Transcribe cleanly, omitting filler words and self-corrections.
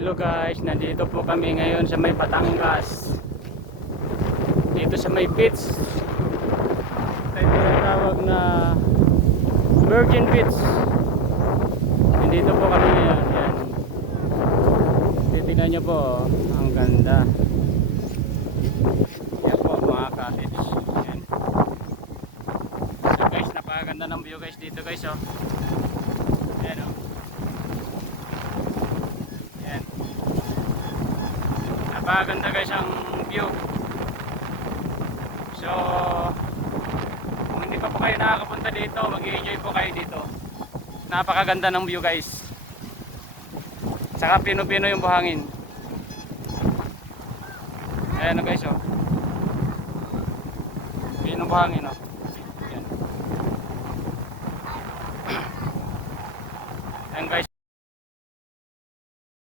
Hello guys, nandito po kami ngayon sa may Batangas. Dito sa may beach. Ito yung tinatawag na Virgin Beach. Nandito po kami ngayon. Yan. Titignan nyo po, ang ganda. Yan po mga cottage. Yan. So guys, napakaganda ng view guys dito guys oh. Yan oh. Yan. Napakaganda guys ang view. So kung hindi pa po kayo nakakapunta dito, mag-enjoy po kayo dito. Napakaganda ng view guys. Saka pino-pino yung buhangin. Ayan o guys oh. Pino buhangin oh. Ayan. Ayan guys.